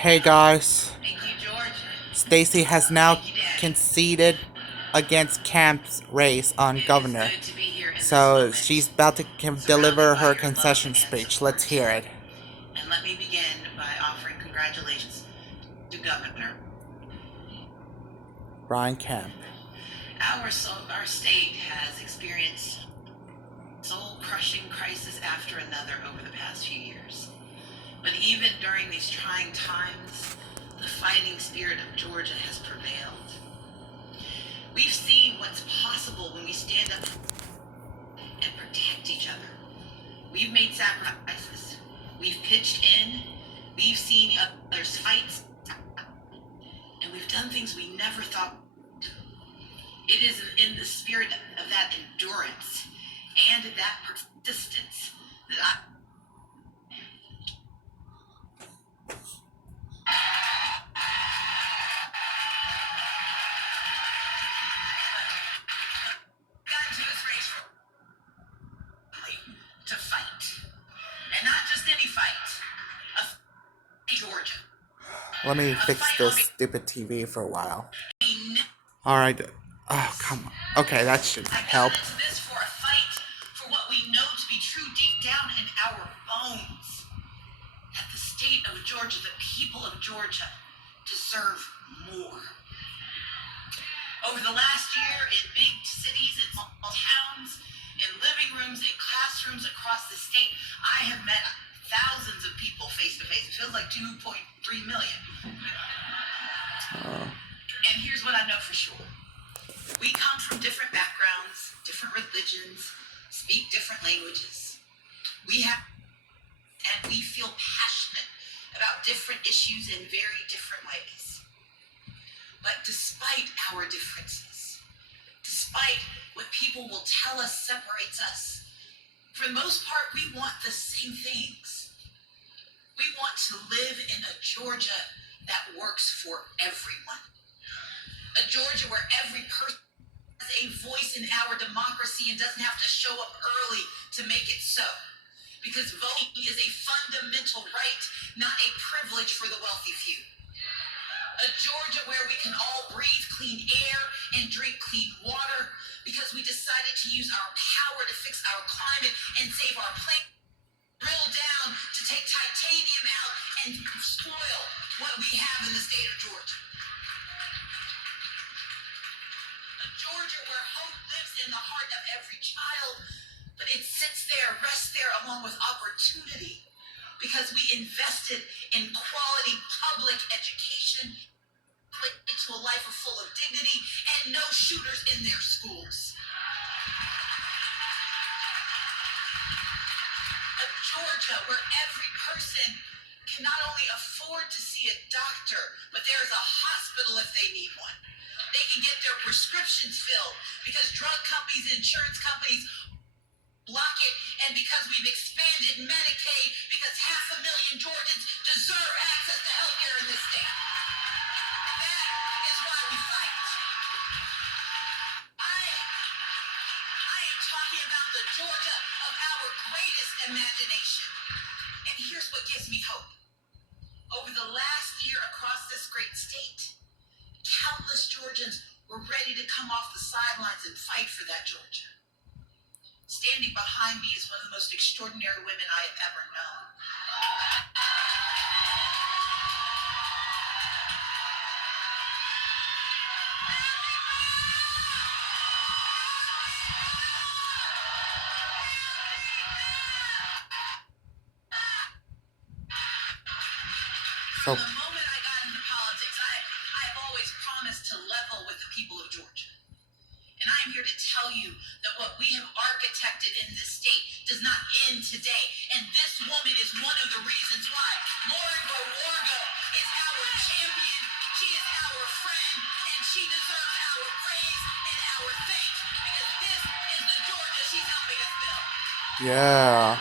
Hey guys, Thank you, George. Stacey has now Thank you, Daddy. conceded against Kemp's race on It governor. is good to be here in this So moment, she's about to deliver surrounded by her your love concession and speech. Let's support. hear it. And let me begin by offering congratulations to Governor. Brian Kemp. Our state has experienced soul-crushing crisis after another over the past few years. But even during these trying times, the fighting spirit of Georgia has prevailed. We've seen what's possible when we stand up and protect each other. We've made sacrifices. We've pitched in. We've seen others fight. And we've done things we never thought. It is in the spirit of that endurance and that persistence that I got into this race to fight. And not just any fight. Georgia. Let me fix this stupid TV for a while. Alright. Oh, come on. Okay, that should help. I got into this for a fight for what we know to be true deep down in our bones. That the state of Georgia, the people of Georgia, deserve more. Over the last year, in big cities, in small towns, in living rooms, in classrooms across the state, I have met thousands of people face to face. It feels like 2.3 million. And here's what I know for sure. We come from different backgrounds, different religions, speak different languages. We feel passionate about different issues in very different ways. But despite our differences, despite what people will tell us separates us, for the most part, we want the same things. We want to live in a Georgia that works for everyone. A Georgia where every person has a voice in our democracy and doesn't have to show up early to make it so. Because voting is a fundamental right, not a privilege for the wealthy few. A Georgia where we can all breathe clean air and drink clean water because we decided to use our power to fix our climate and save our planet. Drill down to take titanium out and spoil what we have in the state of Georgia. A Georgia where hope lives in the heart of every child, but it sits there, rests there along with opportunity because we invested in quality public education into a life full of dignity and no shooters in their schools. A Georgia where every person can not only afford to see a doctor, but there's a hospital if they need one. They can get their prescriptions filled because drug companies and insurance companies block it, and because we've expanded Medicaid because 500,000 Georgians deserve access to health care in this state. That is why we fight. I am talking about the Georgia of our greatest imagination. And here's what gives me hope. Over the last year across this great state, countless Georgians were ready to come off the sidelines and fight for that Georgia. Standing behind me is one of the most extraordinary women I have ever known. From the moment I got into politics, I've always promised to level with the people of Georgia. And I'm here to tell you that what we have architected in this state does not end today. And this woman is one of the reasons why. Lauren Wargo is our champion. She is our friend. And she deserves our praise and our thanks. Because this is the Georgia she's helping us build. Yeah.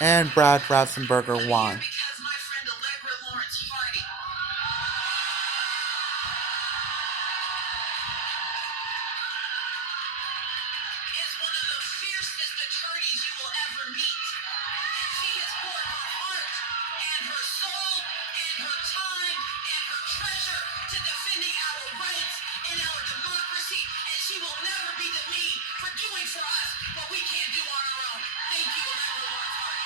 And Brad Ratzenberger won. Because my friend Allegra Lawrence Hardy is one of the fiercest attorneys you will ever meet. She has poured her heart and her soul and her time and her treasure to defending our rights and our democracy, and she will never be demeaned for doing for us what we can't do on our own. Thank you, and I will work hard.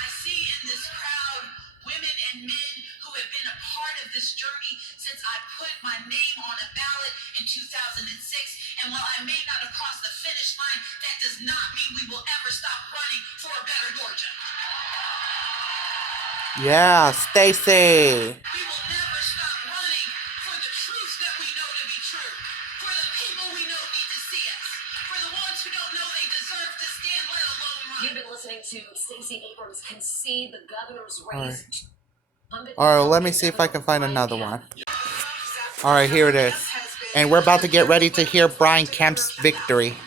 I see in this crowd women and men who have been a part of this journey since I put my name on a ballot in 2006. And while I may not have crossed the finish line, that does not mean we will ever stop running for a better Georgia. Yeah, Stacey. We will never stop running for the truth that we know to be true, for the people we know need to see us, for the ones who don't know they deserve to stand, let alone run. You've been listening to Stacey Abrams concede the governor's race. Alright, let me see if I can find another one. Alright, here it is. And we're about to get ready to hear Brian Kemp's victory. Well,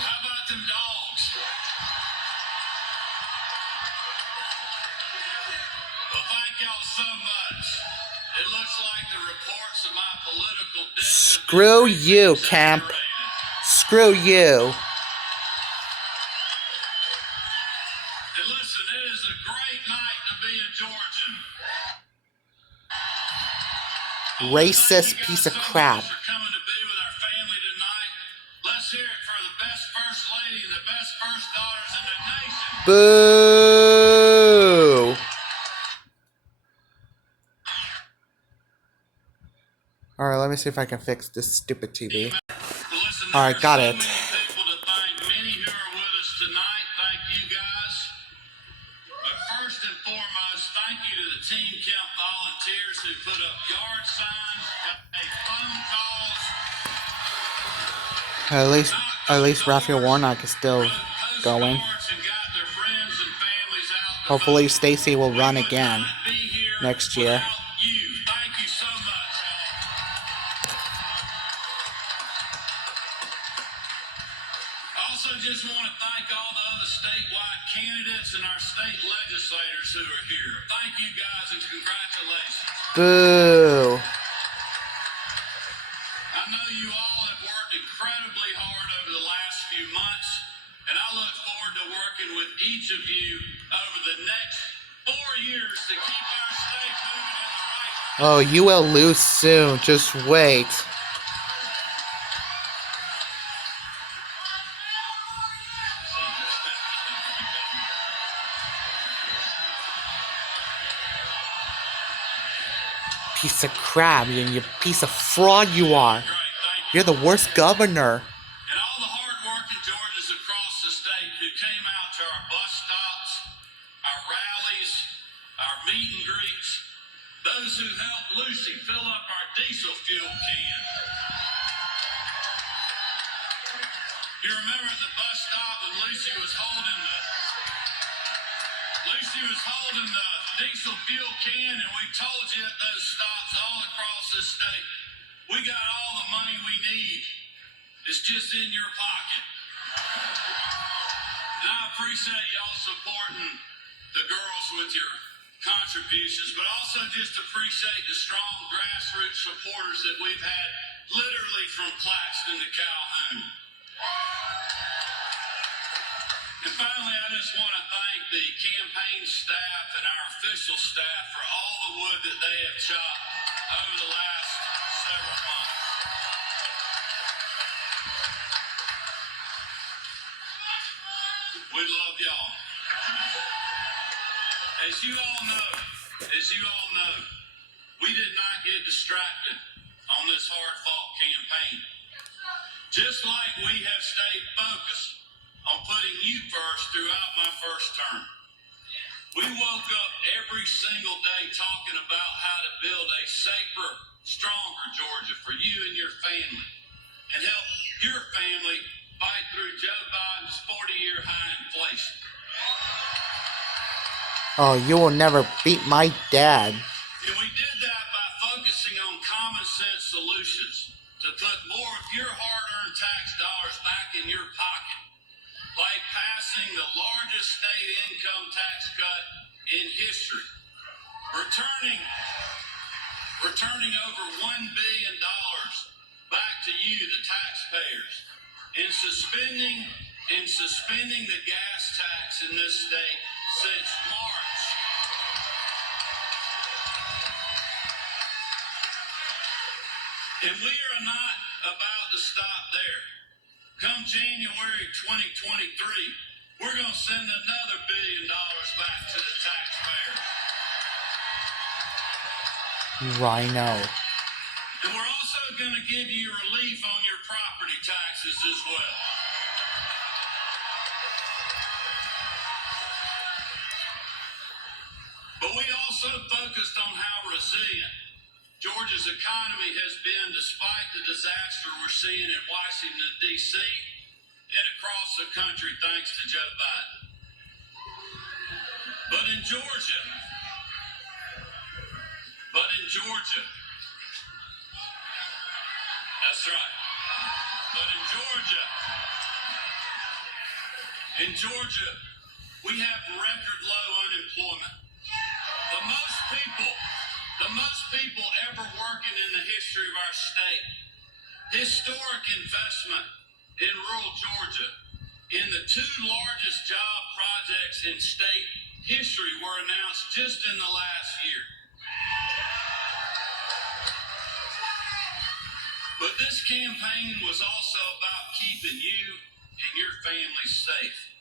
how about them dogs? Well, thank y'all so much. It looks like the reports of my political death Screw you, Kemp. Screw you. And listen, it is a great night to be a Georgian. Racist piece of crap. For coming to be with our family tonight. Let's hear it for the best first lady and the best first daughters in the nation. Boo! Alright, let me see if I can fix this stupid TV. Alright, got it. People to thank, many who are with us tonight. Thank you guys. But first and foremost, thank you to the Team Kemp volunteers who put up yard signs, made phone calls. At least Raphael Warnock is still going. Hopefully Stacey will run again next year. Thank you so much. I also just want to thank all the other statewide candidates and our state legislators who are here. Thank you guys and congratulations. Boo! I know you all have worked incredibly hard over the last few months, and I look forward to working with each of you over the next 4 years to keep our state moving in the right direction. Oh, you will lose soon. Just wait. Piece of crap, you piece of fraud you are. You're the worst governor. And all the hard-working Georgians across the state who came out to our bus stops, our rallies, our meet and greets, those who helped Lucy fill up our diesel fuel can. You remember at the bus stop when Lucy was holding the diesel fuel can, and we told you at those stops all across this state, we got all the money we need. It's just in your pocket. And I appreciate y'all supporting the girls with your contributions, but also just appreciate the strong grassroots supporters that we've had literally from Claxton to Calhoun. And finally, I just want to thank the campaign staff and our official staff for all the wood that they have chopped over the last several months. We love y'all. As you all know, we did not get distracted on this hard-fought campaign. Just like we have stayed focused on putting you first throughout my first term. We woke up every single day talking about how to build a safer, stronger Georgia for you and your family, and help your family fight through Joe Biden's 40-year high inflation. Oh, you will never beat my dad. And we did that by focusing on common sense solutions to put more of your hard-earned tax dollars back in your pocket, like passing the largest state income tax cut in history, returning returning over $1 billion back to you, the taxpayers, and suspending the gas tax in this state since March. And we are not about to stop there. Come January 2023, we're going to send another $1 billion back to the taxpayers. Rhino. And we're also going to give you relief on your property taxes as well. But we also focused on how resilient Georgia's economy has been despite the disaster we're seeing in Washington, D.C. and across the country thanks to Joe Biden. But in Georgia, that's right. But in Georgia, we have record low unemployment. The most people ever working in the history of our state. Historic investment in rural Georgia. In the 2 largest job projects in state history were announced just in the last year. But this campaign was also about keeping you and your family safe,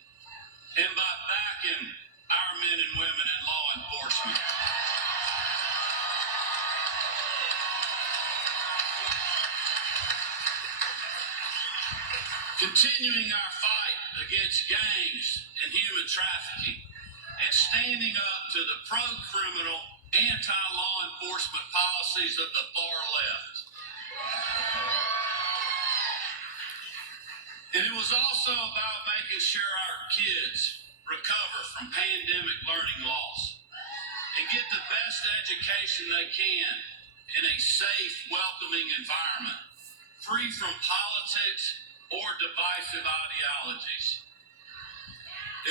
and by backing our men and women in law enforcement. Continuing our fight against gangs and human trafficking, and standing up to the pro-criminal, anti-law enforcement policies of the far left. And it was also about making sure our kids recover from pandemic learning loss and get the best education they can in a safe, welcoming environment, free from politics or divisive ideologies.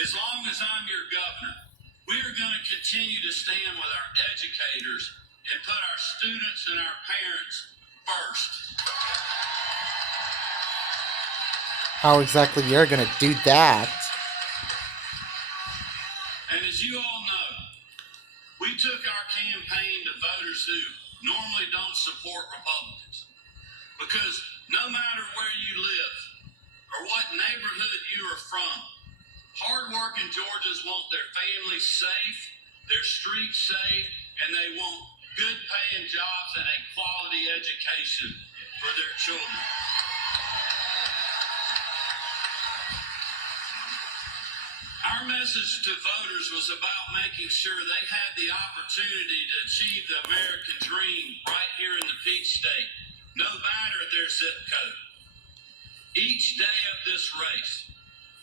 As long as I'm your governor, we are going to continue to stand with our educators and put our students and our parents first. How exactly you're gonna do that? And as you all know, we took our campaign to voters who normally don't support Republicans. Because no matter where you live or what neighborhood you are from, hardworking Georgians want their families safe, their streets safe, and they want good paying jobs and a quality education for their children. Our message to voters was about making sure they had the opportunity to achieve the American dream right here in the Peach State, no matter their zip code. Each day of this race,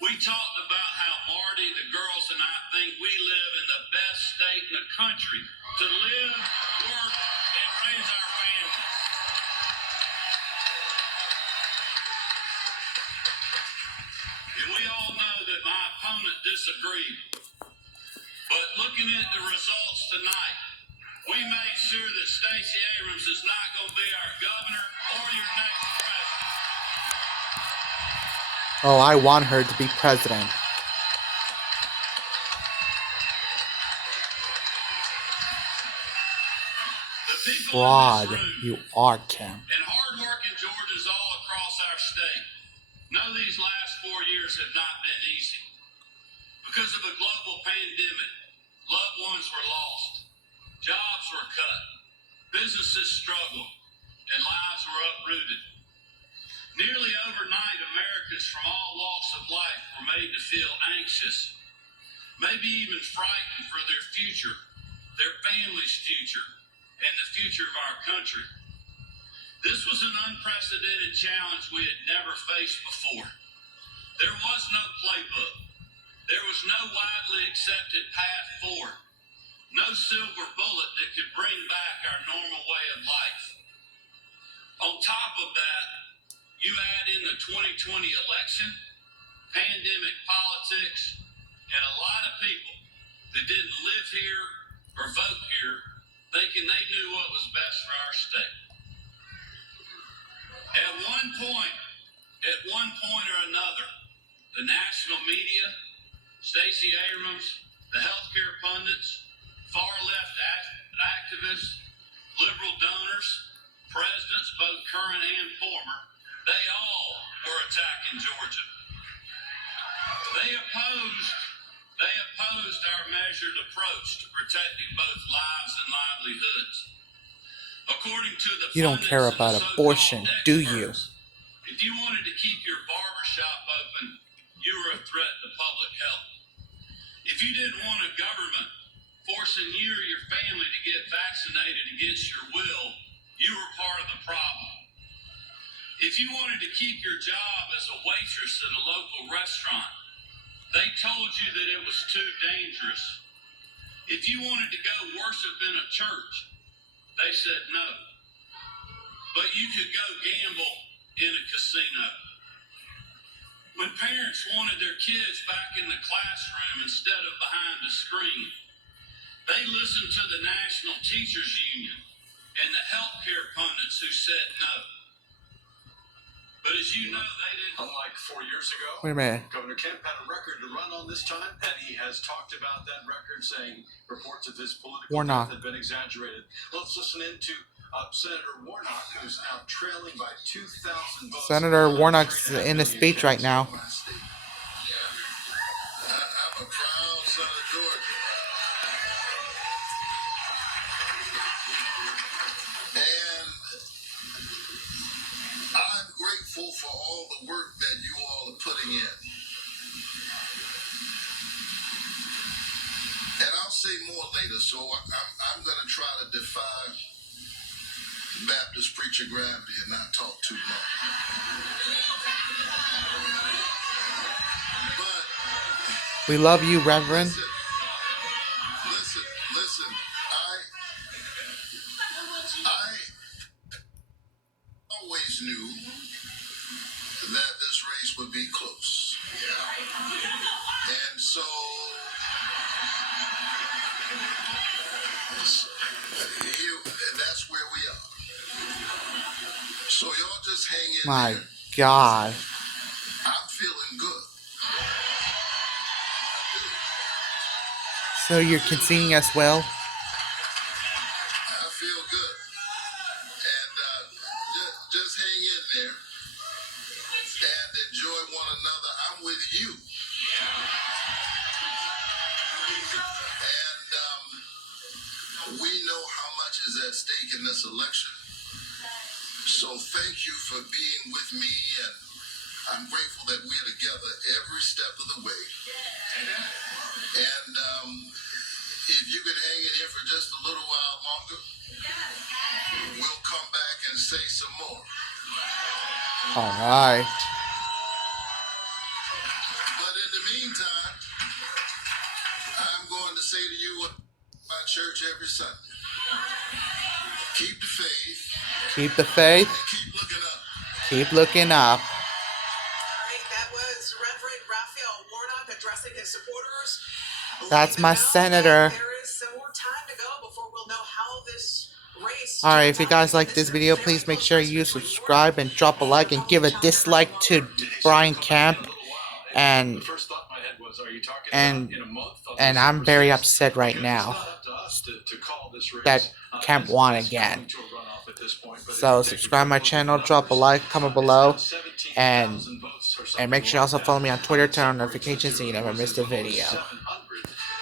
we talked about how Marty, the girls, and I think we live in the best state in the country to live, work, and raise our families. And we all know that my opponent disagreed. But looking at the results tonight, we made sure that Stacey Abrams is not going to be our governor or your next president. Oh, I want her to be president. Fraud, you are, Kemp. And hard-working Georgians all across our state know these last 4 years have not been easy. Because of a global pandemic, loved ones were lost, jobs were cut, businesses struggled, and lives were uprooted. Nearly overnight, Americans from all walks of life were made to feel anxious, maybe even frightened for their future, their family's future, and the future of our country. This was an unprecedented challenge we had never faced before. There was no playbook. There was no widely accepted path forward. No silver bullet that could bring back our normal way of life. On top of that, you add in the 2020 election, pandemic politics, and a lot of people that didn't live here or vote here thinking they knew what was best for our state. At one point or another, the national media, Stacey Abrams, the healthcare pundits, far-left activists, liberal donors, presidents, both current and former, they all were attacking Georgia. They opposed our measured approach to protecting both lives and livelihoods. According to the You don't care pundits and about the abortion, so-called do you? experts, if you wanted to keep your barbershop open, you were a threat to public health. If you didn't want a government forcing you or your family to get vaccinated against your will, you were part of the problem. If you wanted to keep your job as a waitress in a local restaurant, they told you that it was too dangerous. If you wanted to go worship in a church, they said no. But you could go gamble in a casino. When parents wanted their kids back in the classroom instead of behind the screen, they listened to the National Teachers Union and the healthcare pundits who said no. But as you know, they didn't. Unlike 4 years ago, Wait a minute. Governor Kemp had a record to run on this time, and he has talked about that record, saying reports of his political Warnock. death had been exaggerated. Let's listen in to Senator Warnock, who's now trailing by 2,000 votes. Senator Warnock's in a speech right now. I'm a proud son of Georgia. And I'm grateful for all the work that you all are putting in. And I'll say more later, so I'm going to try to defy Baptist preacher gravity and not talk too long. But We love you, Reverend. Listen. I always knew that this race would be close. And so that's where we are. So y'all just hang in My there. God. I'm feeling good. So you're conceding as well? I feel good. And just hang in there and enjoy one another. I'm with you. And we know how much is at stake in this election. So thank you for being with me, and I'm grateful that we're together every step of the way. And if you can hang in here for just a little while longer, we'll come back and say some more. All right. But in the meantime, I'm going to say to you what my church every Sunday. Keep the faith. Keep the faith. Keep looking up. Keep looking up. All right, that was Reverend Raphael Warnock addressing his supporters. That's my senator. There is some more time to go before we'll know how this race. Alright, if you guys like this video, please make sure you subscribe and drop a like and give a dislike to Brian Kemp. And The first thought in my head was, are you talking and about in a month? and I'm very upset right Because now it's not up to us to call this race, that Kemp won again. to a runoff at this point, but So if subscribe my channel, drop a like, comment below, and make sure you also follow me on Twitter, turn on notifications so you never miss a video.